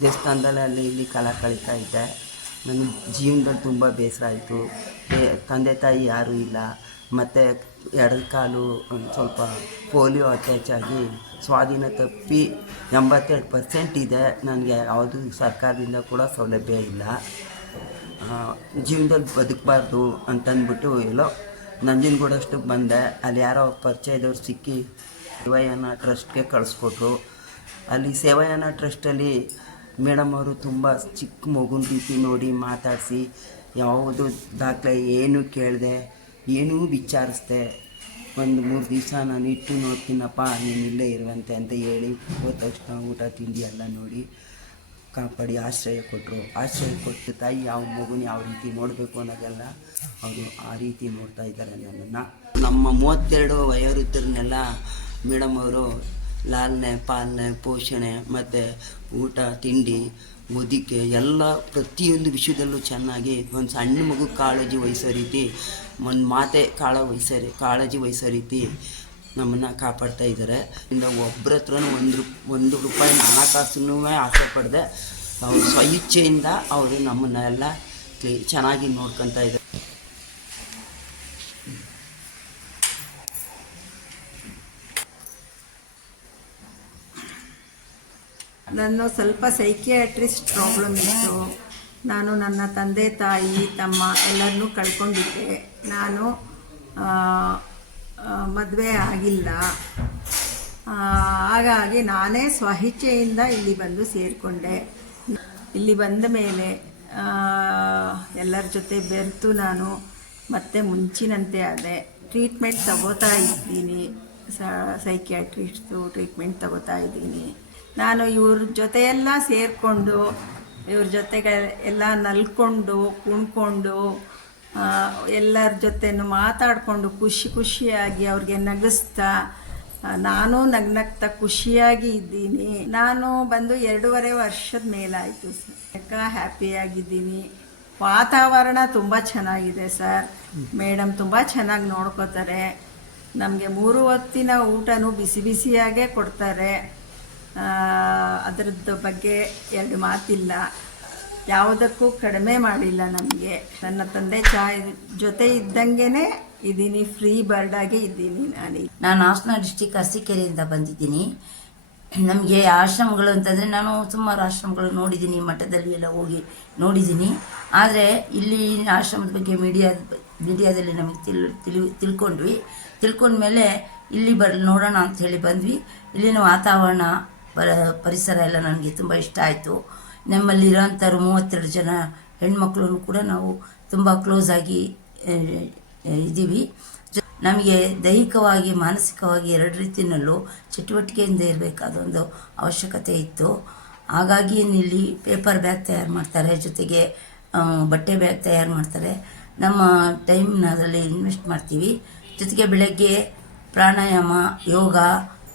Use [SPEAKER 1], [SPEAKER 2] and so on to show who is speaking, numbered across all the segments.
[SPEAKER 1] ದೇವಸ್ಥಾನದಲ್ಲಿ ಅಲ್ಲಿ ಇಲ್ಲಿ ಕಾಲ ಕಳೀತಾ ಇದ್ದೆ. ನನ್ನ ಜೀವನದಲ್ಲಿ ತುಂಬ ಬೇಸರ ಆಯಿತು. ತಂದೆ ತಾಯಿ ಯಾರೂ ಇಲ್ಲ. ಮತ್ತು ಎಡದ ಕಾಲು, ಒಂದು ಸ್ವಲ್ಪ ಪೋಲಿಯೋ ಅಟ್ಯಾಚ್ ಆಗಿ ಸ್ವಾಧೀನ ತಪ್ಪಿ ಎಂಬತ್ತೆರಡು ಪರ್ಸೆಂಟ್ ಇದೆ. ನನಗೆ ಯಾವುದು ಸರ್ಕಾರದಿಂದ ಕೂಡ ಸೌಲಭ್ಯ ಇಲ್ಲ. ಜೀವನದಲ್ಲಿ ಬದುಕಬಾರ್ದು ಅಂತಂದ್ಬಿಟ್ಟು ಎಲ್ಲೋ ನಂಜನಗೂಡಷ್ಟಕ್ಕೆ ಬಂದೆ. ಅಲ್ಲಿ ಯಾರೋ ಪರಿಚಯದವ್ರು ಸಿಕ್ಕಿ ಸೇವಾಯಾನ ಟ್ರಸ್ಟ್ಗೆ ಕಳಿಸ್ಕೊಟ್ರು. ಅಲ್ಲಿ ಸೇವಾಯಾನ ಟ್ರಸ್ಟಲ್ಲಿ ಮೇಡಮ್ ಅವರು ತುಂಬ ಚಿಕ್ಕ ಮಗುನ ರೀತಿ ನೋಡಿ ಮಾತಾಡಿಸಿ, ಯಾವುದು ದಾಖಲೆ ಏನು ಕೇಳಿದೆ, ಏನೂ ವಿಚಾರಿಸ್ದೆ. ಒಂದು ಮೂರು ದಿವಸ ನಾನು ಇಟ್ಟು ನೋಡ್ತೀನಪ್ಪ, ನೀನು ಇಲ್ಲೇ ಇರುವಂತೆ ಅಂತ ಹೇಳಿ ಹೋದ ತಕ್ಷಣ ಊಟ ತಿಂಡಿ ಎಲ್ಲ ನೋಡಿ ಕಾಪಾಡಿ ಆಶ್ರಯ ಕೊಟ್ಟರು ಆಶ್ರಯ ಕೊಟ್ಟು ತಾಯಿ ಯಾವ ಮಗುನ ಯಾವ ರೀತಿ ನೋಡಬೇಕು ಅನ್ನೋದೆಲ್ಲ ಅವರು ಆ ರೀತಿ ನೋಡ್ತಾ ಇದ್ದಾರೆ ನನ್ನನ್ನು. ನಮ್ಮ ಮೂವತ್ತೆರಡು ವಯೋವೃದ್ಧರನ್ನೆಲ್ಲ ಮೇಡಮ್ ಅವರು ಲಾಲನೆ, ಪಾಲನೆ, ಪೋಷಣೆ, ಮತ್ತು ಊಟ, ತಿಂಡಿ, ಮುದಿಕೆ ಎಲ್ಲ ಪ್ರತಿಯೊಂದು ವಿಷಯದಲ್ಲೂ ಚೆನ್ನಾಗಿ ಒಂದು ಸಣ್ಣ ಮಗು ಕಾಳಜಿ ವಹಿಸೋ ರೀತಿ, ಒಂದು ಮಾತೆ ಕಾಳ ವಹಿಸೋ ಕಾಳಜಿ ವಹಿಸೋ ರೀತಿ ನಮ್ಮನ್ನು ಕಾಪಾಡ್ತಾ ಇದ್ದಾರೆ ಇಂದ ಒಬ್ಬರ ಹತ್ರನೂ ಒಂದು ಒಂದು ರೂಪಾಯಿ ಹಣಕಾಸನ್ನು ಆಸೆ ಪಡದೆ, ಅವ್ರ ಸ್ವಇಚ್ಛೆಯಿಂದ ಅವರು ನಮ್ಮನ್ನೆಲ್ಲ ಚೆನ್ನಾಗಿ ನೋಡ್ಕೊತಾ ಇದ್ದಾರೆ
[SPEAKER 2] ನನ್ನ ಸ್ವಲ್ಪ ಸೈಕಿಯಾಟ್ರಿಸ್ಟ್ ಪ್ರಾಬ್ಲಮ್ ಇತ್ತು. ನಾನು ನನ್ನ ತಂದೆ, ತಾಯಿ, ತಮ್ಮ ಎಲ್ಲರನ್ನೂ ಕಳ್ಕೊಂಡಿದ್ದೆ. ನಾನು ಮದುವೆ ಆಗಿಲ್ಲ. ಹಾಗಾಗಿ ನಾನೇ ಸ್ವಇಚ್ಛೆಯಿಂದ ಇಲ್ಲಿ ಬಂದು ಸೇರಿಕೊಂಡೆ. ಇಲ್ಲಿ ಬಂದ ಮೇಲೆ ಎಲ್ಲರ ಜೊತೆ ಬೆರೆತು ನಾನು ಮತ್ತೆ ಮುಂಚಿನಂತೆ ಆದೆ. ಟ್ರೀಟ್ಮೆಂಟ್ ತಗೋತಾ ಇದ್ದೀನಿ. ಸೈಕಿಯಾಟ್ರಿಸ್ಟು ಟ್ರೀಟ್ಮೆಂಟ್ ತಗೋತಾ ಇದ್ದೀನಿ. ನಾನು ಇವ್ರ ಜೊತೆಯೆಲ್ಲ ಸೇರಿಕೊಂಡು, ಇವ್ರ ಜೊತೆಗೆ ಎಲ್ಲ ನಲ್ಕೊಂಡು, ಕುಣ್ಕೊಂಡು ಎಲ್ಲರ ಜೊತೆನೂ ಮಾತಾಡಿಕೊಂಡು ಖುಷಿ ಖುಷಿಯಾಗಿ ಅವ್ರಿಗೆ ನಗಿಸ್ತಾ ನಾನು ನಗ್ನಗ್ತಾ ಖುಷಿಯಾಗಿ ಇದ್ದೀನಿ. ನಾನು ಬಂದು ಎರಡೂವರೆ ವರ್ಷದ ಮೇಲಾಯಿತು ಸರ್. ಹ್ಯಾಪಿಯಾಗಿದ್ದೀನಿ. ವಾತಾವರಣ ತುಂಬ ಚೆನ್ನಾಗಿದೆ ಸರ್. ಮೇಡಮ್ ತುಂಬ ಚೆನ್ನಾಗಿ ನೋಡ್ಕೋತಾರೆ. ನಮಗೆ ಮೂರು ಹೊತ್ತಿನ ಊಟನೂ ಬಿಸಿ ಬಿಸಿಯಾಗೇ ಕೊಡ್ತಾರೆ. ಅದರದ್ದು ಬಗ್ಗೆ ಎರಡು ಮಾತಿಲ್ಲ. ಯಾವುದಕ್ಕೂ ಕಡಿಮೆ ಮಾಡಿಲ್ಲ ನಮಗೆ. ನನ್ನ ತಂದೆ ಚಾಯ್ ಜೊತೆ ಇದ್ದಂಗೆ ಇದ್ದೀನಿ ಫ್ರೀ ಬರ್ಡಾಗೆ ಇದ್ದೀನಿ ನಾನು
[SPEAKER 3] ನಾನು ಹಾಸನ ಡಿಸ್ಟಿಕ್ ಅರಸೀಕೆರೆಯಿಂದ ಬಂದಿದ್ದೀನಿ. ನಮಗೆ ಆಶ್ರಮಗಳು ಅಂತಂದರೆ ನಾನು ಸುಮಾರು ಆಶ್ರಮಗಳು ನೋಡಿದ್ದೀನಿ, ಮಠದಲ್ಲಿ ಎಲ್ಲ ಹೋಗಿ ನೋಡಿದ್ದೀನಿ. ಆದರೆ ಇಲ್ಲಿ ಆಶ್ರಮದ ಬಗ್ಗೆ ಮೀಡಿಯಾ ಮೀಡಿಯಾದಲ್ಲಿ ನಮಗೆ ತಿಳ್, ತಿಳಿ, ತಿಳ್ಕೊಂಡ್ವಿ. ತಿಳ್ಕೊಂಡ್ಮೇಲೆ ಇಲ್ಲಿ ಬರ್, ನೋಡೋಣ ಅಂತ ಹೇಳಿ ಬಂದ್ವಿ. ಇಲ್ಲಿನ ವಾತಾವರಣ ಪರ ಪರಿಸರ ಎಲ್ಲ ನನಗೆ ತುಂಬ ಇಷ್ಟ ಆಯಿತು. ನಮ್ಮಲ್ಲಿರೋಂಥವ್ರು ಮೂವತ್ತೆರಡು ಜನ ಹೆಣ್ಮಕ್ಳು ಕೂಡ ನಾವು ತುಂಬ ಕ್ಲೋಸ್ ಆಗಿ ಇದ್ದೀವಿ. ನಮಗೆ ದೈಹಿಕವಾಗಿ, ಮಾನಸಿಕವಾಗಿ ಎರಡು ರೀತಿಯಲ್ಲೂ ಚಟುವಟಿಕೆಯಿಂದ ಇರಬೇಕಾದ ಒಂದು ಅವಶ್ಯಕತೆ ಇತ್ತು. ಹಾಗಾಗಿ ಇಲ್ಲಿ ಪೇಪರ್ ಬ್ಯಾಗ್ ತಯಾರು ಮಾಡ್ತಾರೆ. ಜೊತೆಗೆ ಬಟ್ಟೆ ಬ್ಯಾಗ್ ತಯಾರು ಮಾಡ್ತಾರೆ. ನಮ್ಮ ಟೈಮ್ನ ಅದರಲ್ಲಿ ಇನ್ವೆಸ್ಟ್ ಮಾಡ್ತೀವಿ. ಜೊತೆಗೆ ಬೆಳಗ್ಗೆ ಪ್ರಾಣಾಯಾಮ, ಯೋಗ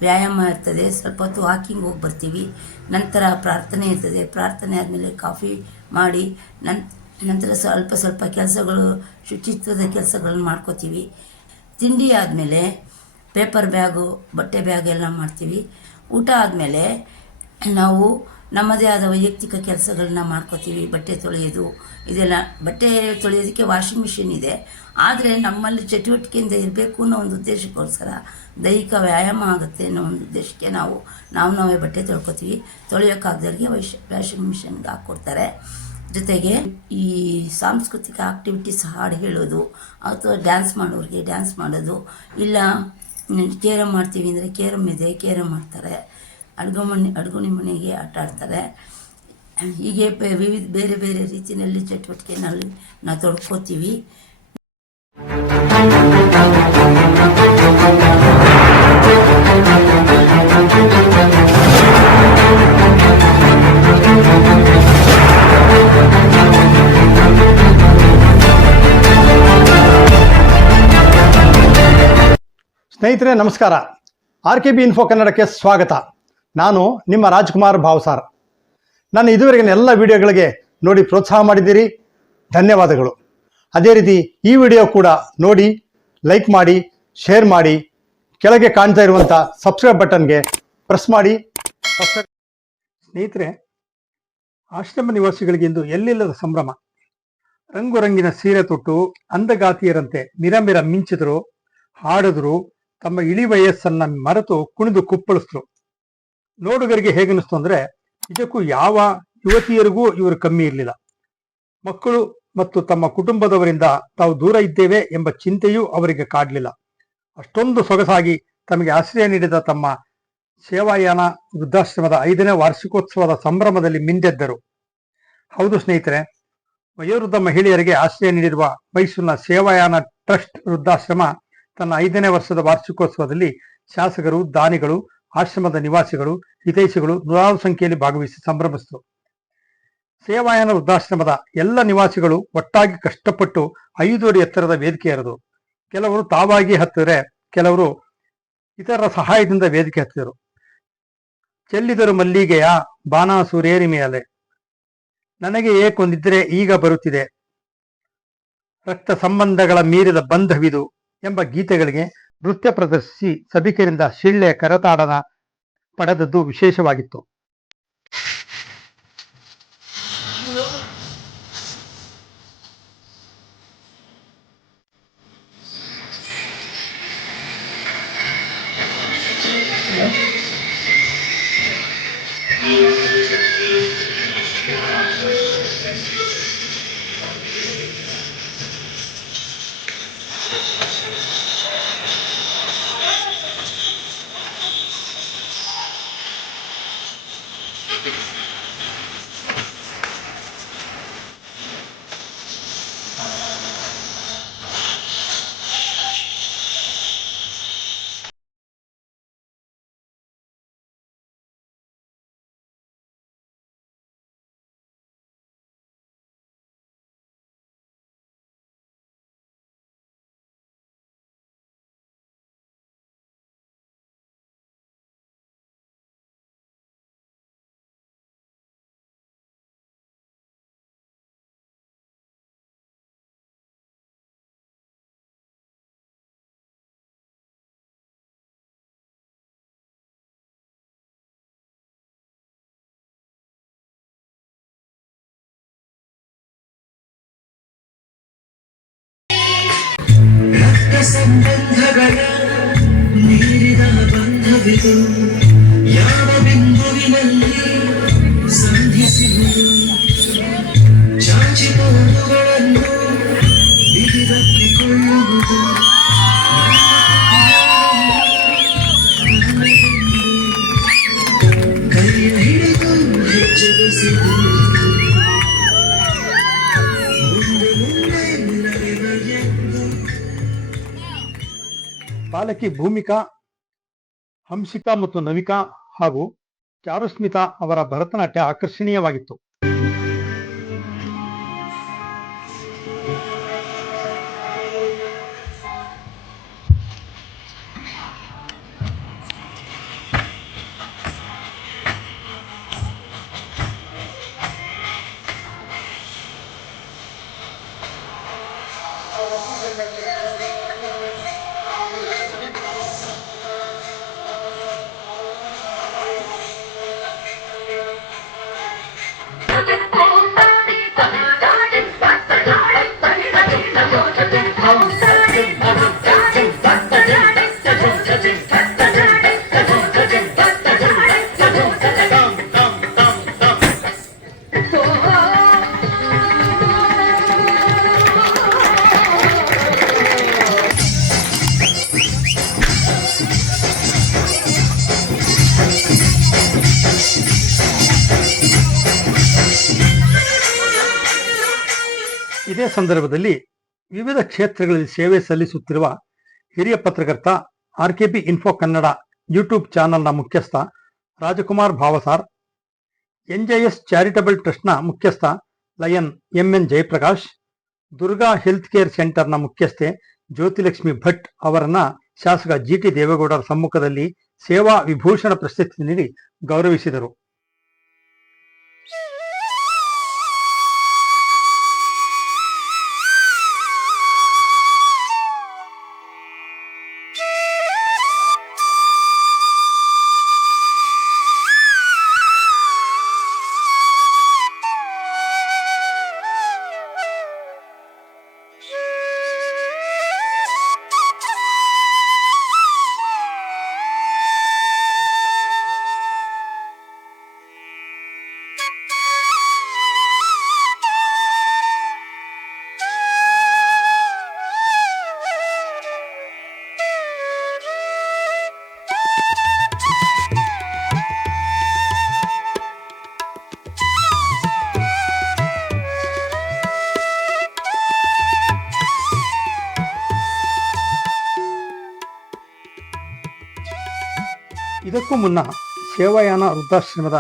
[SPEAKER 3] ವ್ಯಾಯಾಮ ಇರ್ತದೆ, ಸ್ವಲ್ಪ ಹೊತ್ತು ವಾಕಿಂಗ್ ಹೋಗಿ ಬರ್ತೀವಿ ನಂತರ ಪ್ರಾರ್ಥನೆ ಇರ್ತದೆ. ಪ್ರಾರ್ಥನೆ ಆದಮೇಲೆ ಕಾಫಿ ಮಾಡಿ, ನನ್, ನಂತರ ಸ್ವಲ್ಪ ಸ್ವಲ್ಪ ಕೆಲಸಗಳು, ಶುಚಿತ್ವದ ಕೆಲಸಗಳನ್ನ ಮಾಡ್ಕೋತೀವಿ. ತಿಂಡಿ ಆದಮೇಲೆ ಪೇಪರ್ ಬ್ಯಾಗು, ಬಟ್ಟೆ ಬ್ಯಾಗ್ ಎಲ್ಲ ಮಾಡ್ತೀವಿ. ಊಟ ಆದಮೇಲೆ ನಾವು ನಮ್ಮದೇ ಆದ ವೈಯಕ್ತಿಕ ಕೆಲಸಗಳನ್ನ ಮಾಡ್ಕೋತೀವಿ, ಬಟ್ಟೆ ತೊಳೆಯೋದು, ಇದೆಲ್ಲ ಬಟ್ಟೆ ತೊಳೆಯೋದಕ್ಕೆ ವಾಷಿಂಗ್ ಮಿಷಿನ್ ಇದೆ. ಆದರೆ ನಮ್ಮಲ್ಲಿ ಚಟುವಟಿಕೆಯಿಂದ ಇರಬೇಕು ಅನ್ನೋ ಒಂದು ಉದ್ದೇಶಕ್ಕೋಸ್ಕರ ದೈಹಿಕ ವ್ಯಾಯಾಮ ಆಗುತ್ತೆ ಅನ್ನೋ ಒಂದು ಉದ್ದೇಶಕ್ಕೆ ನಾವು ನಾವು ನಾವೇ ಬಟ್ಟೆ ತೊಳ್ಕೊತೀವಿ. ತೊಳೆಯೋಕ್ಕಾಗ್ದವ್ರಿಗೆ ವೈಶ್ ವಾಷಿಂಗ್ ಮಿಷಿನ್ಗೆ ಹಾಕ್ಕೊಡ್ತಾರೆ ಜೊತೆಗೆ ಈ ಸಾಂಸ್ಕೃತಿಕ ಆಕ್ಟಿವಿಟೀಸ್ ಹಾಡು ಹೇಳೋದು, ಅಥವಾ ಡ್ಯಾನ್ಸ್ ಮಾಡೋರಿಗೆ ಡ್ಯಾನ್ಸ್ ಮಾಡೋದು, ಇಲ್ಲ ಕೇರಮ್ ಮಾಡ್ತೀವಿ ಅಂದರೆ ಕೇರಮ್ ಇದೆ ಕೇರಮ್ ಮಾಡ್ತಾರೆ. ಅಡುಗೆ ಮನೆ, ಅಡುಗುಣಿ ಮನೆಗೆ ಆಟ ಆಡ್ತಾರೆ. ಹೀಗೆ ವಿವಿಧ ಬೇರೆ ಬೇರೆ ರೀತಿಯಲ್ಲಿ ಚಟುವಟಿಕೆನಲ್ಲಿ ನಾವು ತೊಡ್ಕೋತೀವಿ.
[SPEAKER 4] ಸ್ನೇಹಿತರೆ, ನಮಸ್ಕಾರ. ಆರ್ ಕೆ ಬಿ ಇನ್ಫೋ ಕನ್ನಡಕ್ಕೆ ಸ್ವಾಗತ. ನಾನು ನಿಮ್ಮ ರಾಜ್ಕುಮಾರ್ ಭಾವ್ಸಾರ್. ನಾನು ಇದುವರೆಗಿನ ಎಲ್ಲ ವಿಡಿಯೋಗಳಿಗೆ ನೋಡಿ ಪ್ರೋತ್ಸಾಹ ಮಾಡಿದ್ದೀರಿ. ಧನ್ಯವಾದಗಳು. ಅದೇ ರೀತಿ ಈ ವಿಡಿಯೋ ಕೂಡ ನೋಡಿ, ಲೈಕ್ ಮಾಡಿ, ಶೇರ್ ಮಾಡಿ, ಕೆಳಗೆ ಕಾಣ್ತಾ ಇರುವಂಥ ಸಬ್ಸ್ಕ್ರೈಬ್ ಬಟನ್ಗೆ ಪ್ರೆಸ್ ಮಾಡಿ. ಸ್ನೇಹಿತರೆ, ಆಶ್ರಮ ನಿವಾಸಿಗಳಿಗೆಂದು ಎಲ್ಲಿಲ್ಲದ ಸಂಭ್ರಮ? ರಂಗುರಂಗಿನ ಸೀರೆ ತೊಟ್ಟು ಅಂದಗಾತಿಯರಂತೆ ನಿರಮಿರ ಮಿಂಚಿದ್ರು, ಹಾಡಿದ್ರು, ತಮ್ಮ ಇಳಿ ವಯಸ್ಸನ್ನ ಮರೆತು ಕುಣಿದು ಕುಪ್ಪಳಿಸಿದ್ರು. ನೋಡುಗರಿಗೆ ಹೇಗನ್ನಿಸ್ತು ಅಂದ್ರೆ ನಿಜಕ್ಕೂ ಯಾವ ಯುವತಿಯರಿಗೂ ಇವರು ಕಮ್ಮಿ ಇರಲಿಲ್ಲ. ಮಕ್ಕಳು ಮತ್ತು ತಮ್ಮ ಕುಟುಂಬದವರಿಂದ ತಾವು ದೂರ ಇದ್ದೇವೆ ಎಂಬ ಚಿಂತೆಯೂ ಅವರಿಗೆ ಕಾಡಲಿಲ್ಲ. ಅಷ್ಟೊಂದು ಸೊಗಸಾಗಿ ತಮಗೆ ಆಶ್ರಯ ನೀಡಿದ ತಮ್ಮ ಸೇವಾಯಾನ ವೃದ್ಧಾಶ್ರಮದ ಐದನೇ ವಾರ್ಷಿಕೋತ್ಸವದ ಸಂಭ್ರಮದಲ್ಲಿ ಮಿಂದೆದ್ದರು. ಹೌದು ಸ್ನೇಹಿತರೆ, ವಯೋವೃದ್ಧ ಮಹಿಳೆಯರಿಗೆ ಆಶ್ರಯ ನೀಡಿರುವ ಮೈಸೂರಿನ ಸೇವಾಯಾನ ಟ್ರಸ್ಟ್ ವೃದ್ಧಾಶ್ರಮ ತನ್ನ ಐದನೇ ವರ್ಷದ ವಾರ್ಷಿಕೋತ್ಸವದಲ್ಲಿ ಶಾಸಕರು, ದಾನಿಗಳು ಆಶ್ರಮದ ನಿವಾಸಿಗಳು, ಹಿತೈಷಿಗಳು ನೂರಾರು ಸಂಖ್ಯೆಯಲ್ಲಿ ಭಾಗವಹಿಸಿ ಸಂಭ್ರಮಿಸಿತು. ಸೇವಾಯನ ವೃದ್ಧಾಶ್ರಮದ ಎಲ್ಲ ನಿವಾಸಿಗಳು ಒಟ್ಟಾಗಿ ಕಷ್ಟಪಟ್ಟು ಐದು ಅಡಿ ಎತ್ತರದ ವೇದಿಕೆ ಇರದು ಕೆಲವರು ತಾವಾಗಿ ಹತ್ತಿದರೆ ಕೆಲವರು ಇತರರ ಸಹಾಯದಿಂದ ವೇದಿಕೆ ಹತ್ತಿದರು. ಚೆಲ್ಲಿದರು ಮಲ್ಲಿಗೆಯ ಬಾಣಾಸುರೇರಿ ಮೇಲೆ, ನನಗೆ ಏಕೊಂದಿದ್ರೆ ಈಗ ಬರುತ್ತಿದೆ? ರಕ್ತ ಸಂಬಂಧಗಳ ಮೀರಿದ ಬಂಧವಿದು ಎಂಬ ಗೀತೆಗಳಿಗೆ ನೃತ್ಯ ಪ್ರದರ್ಶಿಸಿ ಸಭಿಕರಿಂದ ಶಿಳ್ಳೆ ಕರತಾಡನ ಪಡೆದದ್ದು ವಿಶೇಷವಾಗಿತ್ತು.
[SPEAKER 1] ಸಂಬಂಧಗಳ ನೀರಿನ ಬಂಧವಿದು ಯಾವ ಬಿಂದುವಿನಲ್ಲಿ
[SPEAKER 4] ಬಾಲಕಿ ಭೂಮಿಕಾ ಹಂಸಿಕಾ ಮತ್ತು ನವಿಕಾ ಹಾಗೂ ಚಾರುಸ್ಮಿತಾ ಅವರ ಭರತನಾಟ್ಯ ಆಕರ್ಷಣೀಯವಾಗಿತ್ತು. ಸಂದರ್ಭದಲ್ಲಿ ವಿವಿಧ ಕ್ಷೇತ್ರಗಳಲ್ಲಿ ಸೇವೆ ಸಲ್ಲಿಸುತ್ತಿರುವ ಹಿರಿಯ ಪತ್ರಕರ್ತ R K P info Kannada YouTube ಚಾನೆಲ್ನ ಮುಖ್ಯಸ್ಥ ರಾಜಕುಮಾರ್ ಭಾವಸಾರ್ ಎನ್ಜೆಎಸ್ ಚಾರಿಟಬಲ್ ಟ್ರಸ್ಟ್ನ ಮುಖ್ಯಸ್ಥ Lion MN Jayaprakash, Durga health care ಸೆಂಟರ್ನ ಮುಖ್ಯಸ್ಥೆ ಜ್ಯೋತಿಲಕ್ಷ್ಮಿ ಭಟ್ ಅವರನ್ನ ಶಾಸಕ ಜಿಟಿ ದೇವೇಗೌಡರ ಸಮ್ಮುಖದಲ್ಲಿ ಸೇವಾ ವಿಭೂಷಣ ಪ್ರಶಸ್ತಿ ನೀಡಿ ಗೌರವಿಸಿದರು. ಇದಕ್ಕೂ ಮುನ್ನ ಸೇವಾಯಾನ ವೃದ್ಧಾಶ್ರಮದ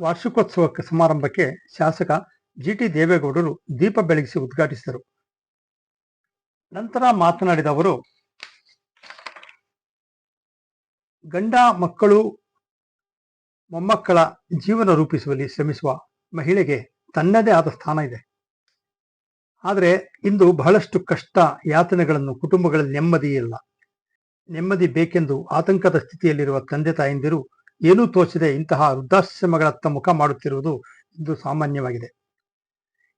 [SPEAKER 4] ವಾರ್ಷಿಕೋತ್ಸವಕ್ಕೆ ಸಮಾರಂಭಕ್ಕೆ ಶಾಸಕ ಜಿಟಿ ದೇವೇಗೌಡರು ದೀಪ ಬೆಳಗಿಸಿ ಉದ್ಘಾಟಿಸಿದರು. ನಂತರ ಮಾತನಾಡಿದ ಅವರು, ಗಂಡ ಮಕ್ಕಳು ಮೊಮ್ಮಕ್ಕಳ ಜೀವನ ರೂಪಿಸುವಲ್ಲಿ ಶ್ರಮಿಸುವ ಮಹಿಳೆಗೆ ತನ್ನದೇ ಆದ ಸ್ಥಾನ ಇದೆ. ಆದರೆ ಇಂದು ಬಹಳಷ್ಟು ಕಷ್ಟ ಯಾತನೆಗಳನ್ನು ಕುಟುಂಬಗಳಲ್ಲಿ ನೆಮ್ಮದಿ ಇಲ್ಲ. ನೆಮ್ಮದಿ ಬೇಕೆಂದು ಆತಂಕದ ಸ್ಥಿತಿಯಲ್ಲಿರುವ ತಂದೆ ತಾಯಂದಿರು ಏನೂ ತೋಚದೆ ಇಂತಹ ವೃದ್ಧಾಶ್ರಮಗಳತ್ತ ಮುಖ ಮಾಡುತ್ತಿರುವುದು ಇಂದು ಸಾಮಾನ್ಯವಾಗಿದೆ.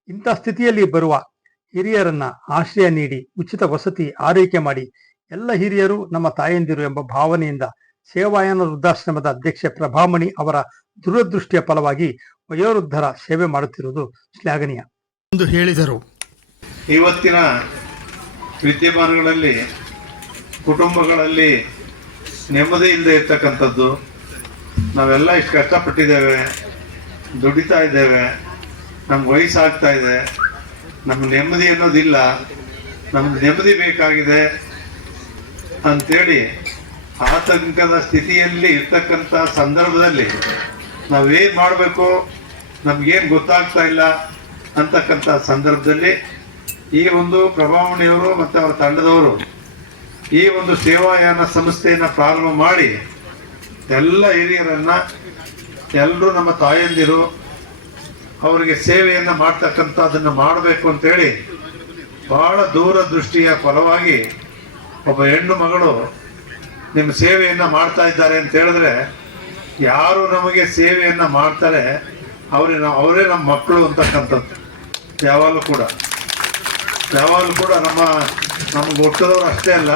[SPEAKER 4] ಇಂಥ ಸ್ಥಿತಿಯಲ್ಲಿ ಬರುವ ಹಿರಿಯರನ್ನ ಆಶ್ರಯ ನೀಡಿ ಉಚಿತ ವಸತಿ ಆರೈಕೆ ಮಾಡಿ ಎಲ್ಲ ಹಿರಿಯರು ನಮ್ಮ ತಾಯಂದಿರು ಎಂಬ ಭಾವನೆಯಿಂದ ಸೇವಾಯನ ವೃದ್ಧಾಶ್ರಮದ ಅಧ್ಯಕ್ಷೆ ಪ್ರಭಾಮಣಿ ಅವರ ದೂರದೃಷ್ಟಿಯ ಫಲವಾಗಿ ವಯೋವೃದ್ಧರ ಸೇವೆ ಮಾಡುತ್ತಿರುವುದು ಶ್ಲಾಘನೀಯ. ಎಂದು ಹೇಳಿದರು.
[SPEAKER 5] ಇವತ್ತಿನ ವಿದ್ಯಮಾನಗಳಲ್ಲಿ ಕುಟುಂಬಗಳಲ್ಲಿ ನೆಮ್ಮದಿ ಇಲ್ಲದೆ ಇರ್ತಕ್ಕಂಥದ್ದು, ನಾವೆಲ್ಲ ಇಷ್ಟು ಕಷ್ಟಪಟ್ಟಿದ್ದೇವೆ, ದುಡಿತಾ ಇದ್ದೇವೆ, ನಮ್ಗೆ ವಯಸ್ಸಾಗ್ತಾ ಇದೆ, ನಮ್ಗೆ ನೆಮ್ಮದಿ ಅನ್ನೋದಿಲ್ಲ, ನಮ್ಗೆ ನೆಮ್ಮದಿ ಬೇಕಾಗಿದೆ ಅಂಥೇಳಿ ಆತಂಕದ ಸ್ಥಿತಿಯಲ್ಲಿ ಇರ್ತಕ್ಕಂಥ ಸಂದರ್ಭದಲ್ಲಿ ನಾವೇನು ಮಾಡಬೇಕು, ನಮಗೇನು ಗೊತ್ತಾಗ್ತಾ ಇಲ್ಲ ಅಂತಕ್ಕಂಥ ಸಂದರ್ಭದಲ್ಲಿ ಈ ಒಂದು ಪ್ರಭಾವಣಿಯವರು ಮತ್ತು ಅವರ ತಂಡದವರು ಈ ಒಂದು ಸೇವಾಯಾನ ಸಂಸ್ಥೆಯನ್ನು ಪ್ರಾರಂಭ ಮಾಡಿ ಎಲ್ಲ ಹಿರಿಯರನ್ನ ಎಲ್ಲರೂ ನಮ್ಮ ತಾಯಂದಿರು ಅವರಿಗೆ ಸೇವೆಯನ್ನು ಮಾಡ್ತಕ್ಕಂಥದ್ದನ್ನು ಮಾಡಬೇಕು ಅಂತೇಳಿ ಬಹಳ ದೂರದೃಷ್ಟಿಯ ಫಲವಾಗಿ ಒಬ್ಬ ಹೆಣ್ಣು ಮಗಳು ನಿಮ್ಮ ಸೇವೆಯನ್ನು ಮಾಡ್ತಾ ಇದ್ದಾರೆ ಅಂತ ಹೇಳಿದ್ರೆ ಯಾರು ನಮಗೆ ಸೇವೆಯನ್ನು ಮಾಡ್ತಾರೆ ಅವರೇ ಅವರೇ ನಮ್ಮ ಮಕ್ಕಳು ಅಂತಕ್ಕಂಥದ್ದು. ಯಾವಾಗಲೂ ಕೂಡ. ಯಾವಾಗಲೂ ಕೂಡ ನಮ್ಮ ನಮ್ಗೆ ಹುಟ್ಟಿದವ್ರು ಅಷ್ಟೇ ಅಲ್ಲ,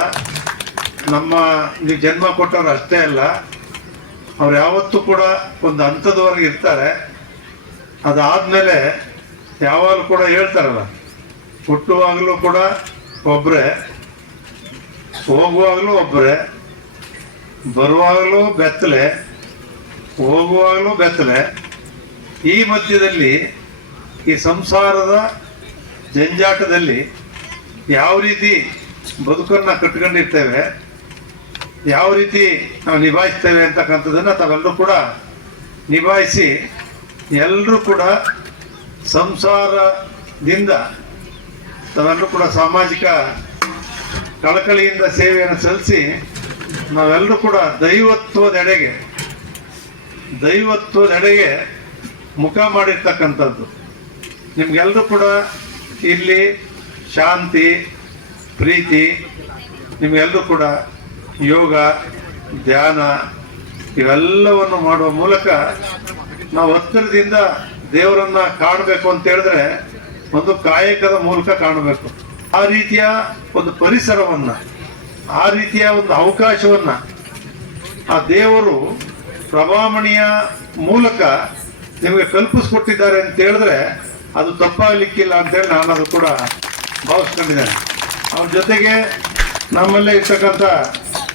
[SPEAKER 5] ನಮ್ಮ ಇಲ್ಲಿ ಜನ್ಮ ಕೊಟ್ಟವ್ರು ಅಷ್ಟೇ ಅಲ್ಲ, ಅವ್ರು ಯಾವತ್ತೂ ಕೂಡ ಒಂದು ಹಂತದವರೆಗೆ ಇರ್ತಾರೆ. ಅದಾದಮೇಲೆ ಯಾವಾಗಲೂ ಕೂಡ ಹೇಳ್ತಾರಲ್ಲ, ಹುಟ್ಟುವಾಗಲೂ ಕೂಡ ಒಬ್ಬರೇ ಹೋಗುವಾಗಲೂ ಒಬ್ಬರೇ ಬರುವಾಗಲೂ ಬೆತ್ತಲೆ, ಹೋಗುವಾಗಲೂ ಬೆತ್ತಲೆ. ಈ ಮಧ್ಯದಲ್ಲಿ ಈ ಸಂಸಾರದ ಜಂಜಾಟದಲ್ಲಿ ಯಾವ ರೀತಿ ಬದುಕನ್ನು ಕಟ್ಕೊಂಡಿರ್ತೇವೆ, ಯಾವ ರೀತಿ ನಾವು ನಿಭಾಯಿಸ್ತೇವೆ ಅಂತಕ್ಕಂಥದ್ದನ್ನು ತಾವೆಲ್ಲರೂ ಕೂಡ ನಿಭಾಯಿಸಿ ಎಲ್ಲರೂ ಕೂಡ ಸಂಸಾರದಿಂದ ತಾವೆಲ್ಲರೂ ಕೂಡ ಸಾಮಾಜಿಕ ಕಳಕಳಿಯಿಂದ ಸೇವೆಯನ್ನು ಸಲ್ಲಿಸಿ ನಾವೆಲ್ಲರೂ ಕೂಡ ದೈವತ್ವದೆಡೆಗೆ ದೈವತ್ವದೆಡೆಗೆ ಮುಖ ಮಾಡಿರ್ತಕ್ಕಂಥದ್ದು. ನಿಮಗೆಲ್ಲರೂ ಕೂಡ ಇಲ್ಲಿ ಶಾಂತಿ, ಪ್ರೀತಿ, ನಿಮಗೆಲ್ಲರೂ ಕೂಡ ಯೋಗ, ಧ್ಯಾನ ಇವೆಲ್ಲವನ್ನು ಮಾಡುವ ಮೂಲಕ ನಾವು ಹತ್ತಿರದಿಂದ ದೇವರನ್ನ ಕಾಣಬೇಕು ಅಂತ ಹೇಳಿದ್ರೆ ಒಂದು ಕಾಯಕದ ಮೂಲಕ ಕಾಣಬೇಕು. ಆ ರೀತಿಯ ಒಂದು ಪರಿಸರವನ್ನ, ಆ ರೀತಿಯ ಒಂದು ಅವಕಾಶವನ್ನ ಆ ದೇವರು ಪ್ರಭಾಮಣಿಯ ಮೂಲಕ ನಿಮಗೆ ಕಲ್ಪಿಸ್ಕೊಟ್ಟಿದ್ದಾರೆ ಅಂತ ಹೇಳಿದ್ರೆ ಅದು ತಪ್ಪಾಗಲಿಕ್ಕಿಲ್ಲ ಅಂತೇಳಿ ನಾನು ಅದು ಕೂಡ ಭಾವಿಸ್ಕೊಂಡಿದ್ದೇನೆ. ಅವ್ರ ಜೊತೆಗೆ ನಮ್ಮಲ್ಲೇ ಇರ್ತಕ್ಕಂಥ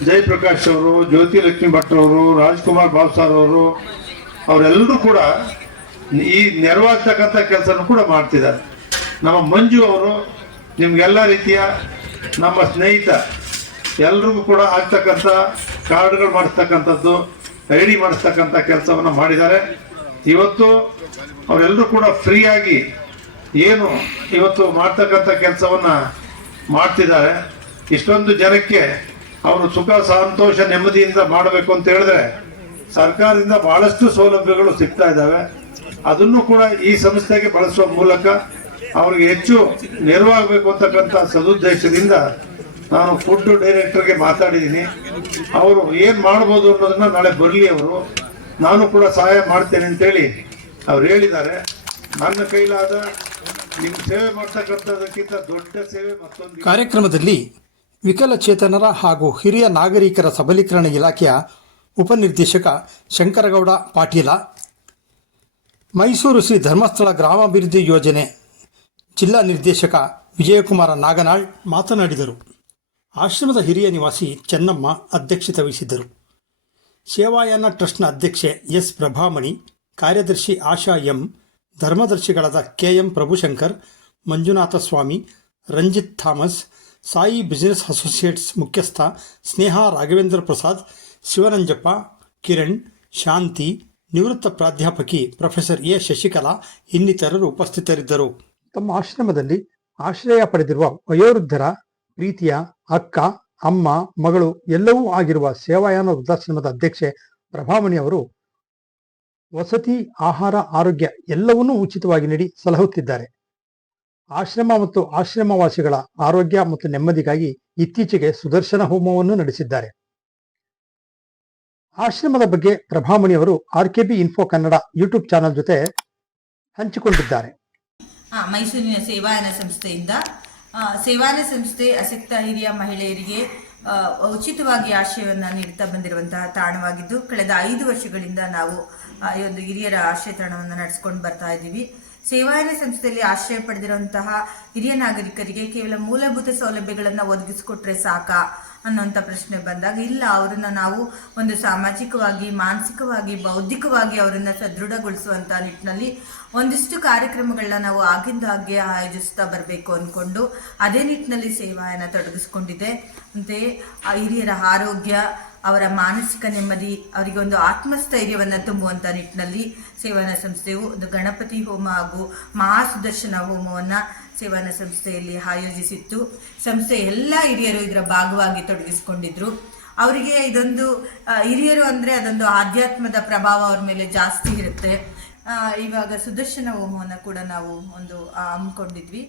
[SPEAKER 5] ಜಯಪ್ರಕಾಶ್ ಅವರು, ಜ್ಯೋತಿ ಲಕ್ಷ್ಮಿ ಭಟ್ ಅವರು, ರಾಜ್ಕುಮಾರ್ ಭಾವ್ಸಾರ್ ಅವರು, ಅವರೆಲ್ಲರೂ ಕೂಡ ಈ ನೆರವಾಗ್ತಕ್ಕಂಥ ಕೆಲಸನೂ ಕೂಡ ಮಾಡ್ತಿದ್ದಾರೆ. ನಮ್ಮ ಮಂಜು ಅವರು ನಿಮ್ಗೆಲ್ಲ ರೀತಿಯ ನಮ್ಮ ಸ್ನೇಹಿತ, ಎಲ್ರಿಗೂ ಕೂಡ ಆಗ್ತಕ್ಕಂಥ ಕಾರ್ಡ್ಗಳು ಮಾಡಿಸ್ತಕ್ಕಂಥದ್ದು ರೆಡಿ ಮಾಡಿಸ್ತಕ್ಕಂಥ ಕೆಲಸವನ್ನು ಮಾಡಿದ್ದಾರೆ. ಇವತ್ತು ಅವರೆಲ್ಲರೂ ಕೂಡ ಫ್ರೀಯಾಗಿ ಏನು ಇವತ್ತು ಮಾಡ್ತಕ್ಕಂಥ ಕೆಲಸವನ್ನ ಮಾಡ್ತಿದ್ದಾರೆ. ಇಷ್ಟೊಂದು ಜನಕ್ಕೆ ಅವರು ಸುಖ, ಸಂತೋಷ, ನೆಮ್ಮದಿಯಿಂದ ಮಾಡಬೇಕು ಅಂತ ಹೇಳಿದ್ರೆ ಸರ್ಕಾರದಿಂದ ಬಹಳಷ್ಟು ಸೌಲಭ್ಯಗಳು ಸಿಗ್ತಾ ಇದ್ದಾವೆ. ಅದನ್ನು ಕೂಡ ಈ ಸಂಸ್ಥೆಗೆ ಬಳಸುವ ಮೂಲಕ ಅವ್ರಿಗೆ ಹೆಚ್ಚು ನೆರವಾಗಬೇಕು ಅಂತಕ್ಕಂಥ ಸದುದ್ದೇಶದಿಂದ ನಾನು ಫುಡ್ ಡೈರೆಕ್ಟರ್ಗೆ ಮಾತಾಡಿದ್ದೀನಿ. ಅವರು ಏನು ಮಾಡ್ಬೋದು ಅನ್ನೋದನ್ನ ನಾಳೆ ಬರಲಿ ಅವರು. ನಾನು ಕೂಡ ಸಹಾಯ ಮಾಡ್ತೇನೆ ಅಂತೇಳಿ ಅವ್ರು ಹೇಳಿದ್ದಾರೆ. ನನ್ನ ಕೈಲಾದ
[SPEAKER 4] ಕಾರ್ಯಕ್ರಮದಲ್ಲಿ ವಿಕಲಚೇತನರ ಹಾಗೂ ಹಿರಿಯ ನಾಗರಿಕರ ಸಬಲೀಕರಣ ಇಲಾಖೆಯ ಉಪನಿರ್ದೇಶಕ ಶಂಕರಗೌಡ ಪಾಟೀಲ, ಮೈಸೂರು ಶ್ರೀ ಧರ್ಮಸ್ಥಳ ಗ್ರಾಮಾಭಿವೃದ್ಧಿ ಯೋಜನೆ ಜಿಲ್ಲಾ ನಿರ್ದೇಶಕ ವಿಜಯಕುಮಾರ ನಾಗನಾಳ್ ಮಾತನಾಡಿದರು. ಆಶ್ರಮದ ಹಿರಿಯ ನಿವಾಸಿ ಚೆನ್ನಮ್ಮ ಅಧ್ಯಕ್ಷತೆ ವಹಿಸಿದ್ದರು. ಸೇವಾಯಾನ ಟ್ರಸ್ಟ್ನ ಅಧ್ಯಕ್ಷೆ ಎಸ್. ಪ್ರಭಾಮಣಿ, ಕಾರ್ಯದರ್ಶಿ Asha M ಧರ್ಮದರ್ಶಿಗಳಾದ K M Prabhushankar, Manjunatha Swamy, Ranjith Thomas, Sai business associates ಮುಖ್ಯಸ್ಥ ಸ್ನೇಹ ರಾಘವೇಂದ್ರ ಪ್ರಸಾದ್, ಶಿವನಂಜಪ್ಪ, ಕಿರಣ್, ಶಾಂತಿ, ನಿವೃತ್ತ ಪ್ರಾಧ್ಯಾಪಕಿ ಪ್ರೊಫೆಸರ್ ಎ ಶಶಿಕಲಾ ಇನ್ನಿತರರು ಉಪಸ್ಥಿತರಿದ್ದರು. ತಮ್ಮ ಆಶ್ರಮದಲ್ಲಿ ಆಶ್ರಯ ಪಡೆದಿರುವ ವಯೋವೃದ್ಧರ ಪ್ರೀತಿಯ ಅಕ್ಕ, ಅಮ್ಮ, ಮಗಳು ಎಲ್ಲವೂ ಆಗಿರುವ ಸೇವಾಯಾನ ವೃದ್ಧಾಶ್ರಮದ ಅಧ್ಯಕ್ಷೆ ಪ್ರಭಾಮಣಿ ಅವರು ವಸತಿ, ಆಹಾರ, ಆರೋಗ್ಯ ಎಲ್ಲವನ್ನೂ ಉಚಿತವಾಗಿ ನೀಡಿ ಸಲಹುತ್ತಿದ್ದಾರೆ. ಆಶ್ರಮ ಮತ್ತು ಆಶ್ರಮವಾಸಿಗಳ ಆರೋಗ್ಯ ಮತ್ತು ನೆಮ್ಮದಿಗಾಗಿ ಇತ್ತೀಚೆಗೆ ಸುದರ್ಶನ ಹೋಮವನ್ನು ನಡೆಸಿದ್ದಾರೆ. ಆಶ್ರಮದ ಬಗ್ಗೆ ಪ್ರಭಾಮಣಿಯವರು R K info Kannada YouTube channel ಜೊತೆ ಹಂಚಿಕೊಂಡಿದ್ದಾರೆ.
[SPEAKER 6] ಮೈಸೂರಿನ ಸೇವಾಯನ ಸಂಸ್ಥೆಯಿಂದ ಸೇವಾಯನ ಸಂಸ್ಥೆ ಅಸಕ್ತ ಹಿರಿಯ ಮಹಿಳೆಯರಿಗೆ ಉಚಿತವಾಗಿ ಆಶ್ರಯವನ್ನು ನೀಡುತ್ತಾ ಬಂದಿರುವಂತಹ ತಾಣವಾಗಿದ್ದು, ಕಳೆದ ಐದು ವರ್ಷಗಳಿಂದ ನಾವು ಈ ಒಂದು ಹಿರಿಯರ ಆಶ್ರಯ ತಾಣವನ್ನು ನಡೆಸ್ಕೊಂಡು ಬರ್ತಾ ಇದ್ದೀವಿ. ಸೇವಾಯನ ಸಂಸ್ಥೆಯಲ್ಲಿ ಆಶ್ರಯ ಪಡೆದಿರುವಂತಹ ಹಿರಿಯ ನಾಗರಿಕರಿಗೆ ಕೇವಲ ಮೂಲಭೂತ ಸೌಲಭ್ಯಗಳನ್ನು ಒದಗಿಸಿಕೊಟ್ರೆ ಸಾಕಾ? ಅನ್ನೋಂಥ ಪ್ರಶ್ನೆ ಬಂದಾಗ, ಇಲ್ಲ, ಅವರನ್ನು ನಾವು ಒಂದು ಸಾಮಾಜಿಕವಾಗಿ, ಮಾನಸಿಕವಾಗಿ, ಬೌದ್ಧಿಕವಾಗಿ ಅವರನ್ನು ಸದೃಢಗೊಳಿಸುವಂಥ ನಿಟ್ಟಿನಲ್ಲಿ ಒಂದಿಷ್ಟು ಕಾರ್ಯಕ್ರಮಗಳನ್ನ ನಾವು ಆಗಿಂದಾಗ್ಗೆ ಆಯೋಜಿಸ್ತಾ ಬರಬೇಕು ಅಂದ್ಕೊಂಡು ಅದೇ ನಿಟ್ಟಿನಲ್ಲಿ ಸೇವಾಯನ ತೊಡಗಿಸ್ಕೊಂಡಿದೆ. ಅಂತೆಯೇ ಹಿರಿಯರ ಆರೋಗ್ಯ, ಅವರ ಮಾನಸಿಕ ನೆಮ್ಮದಿ, ಅವರಿಗೆ ಒಂದು ಆತ್ಮಸ್ಥೈರ್ಯವನ್ನು ತುಂಬುವಂಥ ನಿಟ್ಟಿನಲ್ಲಿ ಸೇವಾನ ಸಂಸ್ಥೆಯು ಒಂದು ಗಣಪತಿ ಹೋಮ ಹಾಗೂ ಮಹಾಸುದರ್ಶನ ಹೋಮವನ್ನು ಸೇವಾನ ಸಂಸ್ಥೆಯಲ್ಲಿ ಆಯೋಜಿಸಿತ್ತು. ಸಂಸ್ಥೆ ಎಲ್ಲ ಹಿರಿಯರು ಇದರ ಭಾಗವಾಗಿ ತೊಡಗಿಸಿಕೊಂಡಿದ್ರು. ಅವರಿಗೆ ಇದೊಂದು ಹಿರಿಯರು ಅಂದರೆ ಅದೊಂದು ಆಧ್ಯಾತ್ಮದ ಪ್ರಭಾವ ಅವ್ರ ಮೇಲೆ ಜಾಸ್ತಿ ಇರುತ್ತೆ. ಇವಾಗ ಸುದರ್ಶನ ಹೋಮವನ್ನು ಕೂಡ ನಾವು ಒಂದು ಹಮ್ಮಿಕೊಂಡಿದ್ವಿ.